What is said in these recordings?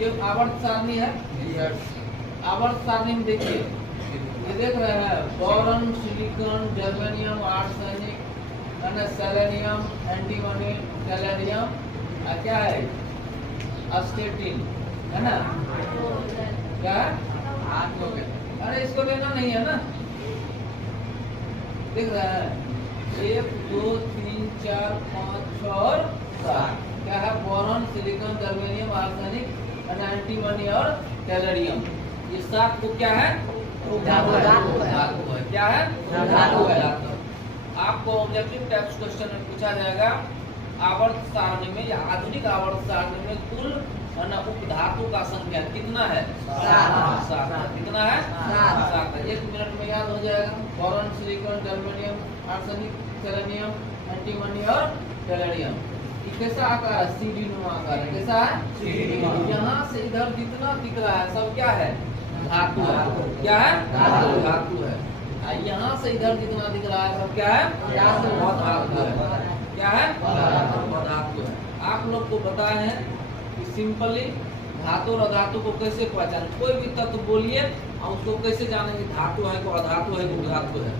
ये आवर्त सारणी है। आवर्त सारणी में देखिए, ये देख रहे हैं boron, silicon, germanium, arsenic, selenium, antimony, tellurium, क्या है अस्टेटिन, है ना? क्या है? अरे इसको लेना नहीं है ना, देख रहे हैं 1 2 3 4 5 6 और 7। क्या है? Boron, silicon, germanium, arsenic, antimony और टैलेरियम। ये 7 को क्या है? धातु है। क्या है? धातु है। आपको ऑब्जेक्टिव टाइप्स क्वेश्चन में पूछा जाएगा आवर्त सारणी में या आधुनिक आवर्त सारणी में कुल उपधातु का संख्या कितना है? 7। कितना है? 7 है। 1 मिनट में याद हो जाएगा। Boron, silicon, germanium, arsenic, selenium, antimony और टैलेरियम। ये कैसा आकार है? सीढ़ी नुमा आकार है। कैसा है? यहाँ से इधर जितना दिख रहा है सब क्या है? धातु है। क्या है? धातु है। यहाँ से इधर जितना दिख रहा है सब क्या है? धातु है। क्या है? धातु है। आप लोग को बताए हैं कि सिंपली धातु और अधातु को कैसे पहचान, कोई भी तत्व बोलिए और उसको कैसे जानेंगे धातु है को अधातु है को धातु है।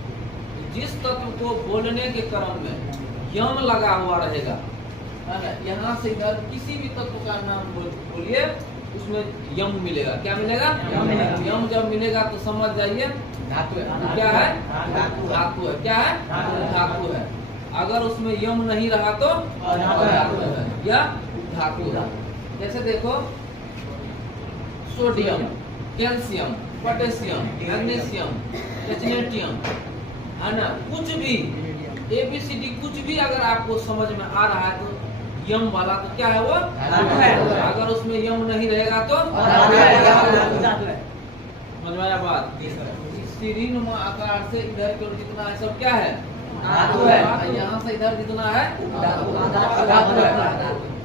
जिस तत्व को बोलने के क्रम में यम लगा हुआ रहेगा, है ना, यहाँ से इधर किसी भी तत्व का नाम बोलिए उसमें यम मिलेगा। क्या मिलेगा? यम जब मिलेगा तो समझ जाइए धातु है। क्या है? धातु है। क्या है? धातु है। अगर उसमें यम नहीं रहा तो अधातु है या धातु है। जैसे देखो सोडियम, कैल्शियम, पोटेशियम, मैग्नीशियम, टेचनेटियम, है ना, कुछ भी ABCD कुछ भी अगर आपको समझ में आ रहा है तो यम वाला तो क्या है? वो अगर उसमें यम नहीं रहेगा तो समझ में आया बात? सीढ़ी नुमा आकार से इधर की ओर जितना है सब क्या है? धातु है। यहाँ से इधर जितना है धातु है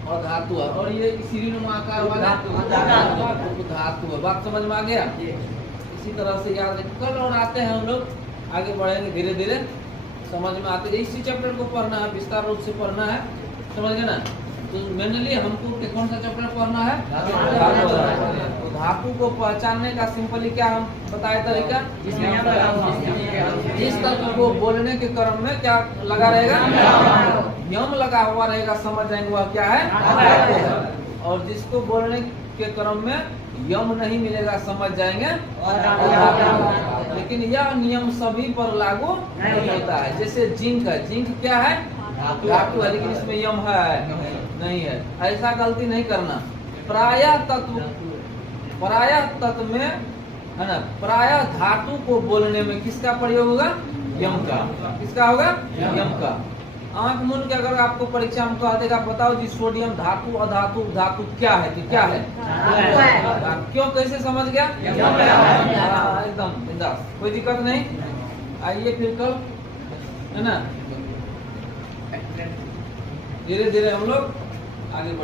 और धातु है। और ये सीढ़ी नुमा आकार वाला धातु है। बात समझ में आ गया? इसी तरह से याद रखें। कल और आते हैं हम लोग आगे बढ़ेंगे, धीरे धीरे समझ में आते हैं। इसी चैप्टर को पढ़ना है, विस्तार रूप से पढ़ना है, समझ गए ना? तो मेनली हमको कौन सा चैप्टर पढ़ना है? तो धातु को पहचानने का सिंपली क्या हम बताए तरीका, जिस तत्व को बोलने के क्रम में क्या लगा रहेगा? यम लगा हुआ रहेगा, समझ जाएंगे वह क्या है? और जिसको बोलने के क्रम में यम नहीं मिलेगा समझ जाएंगे। लेकिन यह नियम सभी पर लागू नहीं होता है। जैसे जिंक है, जिंक क्या है? धातु है, लेकिन इसमें यम है नहीं है। ऐसा गलती नहीं करना। प्रायः तत्व में, है ना, प्रायः धातु को बोलने में किसका प्रयोग होगा? यम का। किसका होगा? यम का। आंख मूंद के अगर आपको परीक्षा में कह देगा बताओ जी सोडियम धातु अधातु धातु क्या है, तो क्या है? क्यों, कैसे समझ गया? एकदम बिंदास, कोई दिक्कत नहीं। आइए फिर कल, है ना, धीरे धीरे हम लोग आगे बढ़े।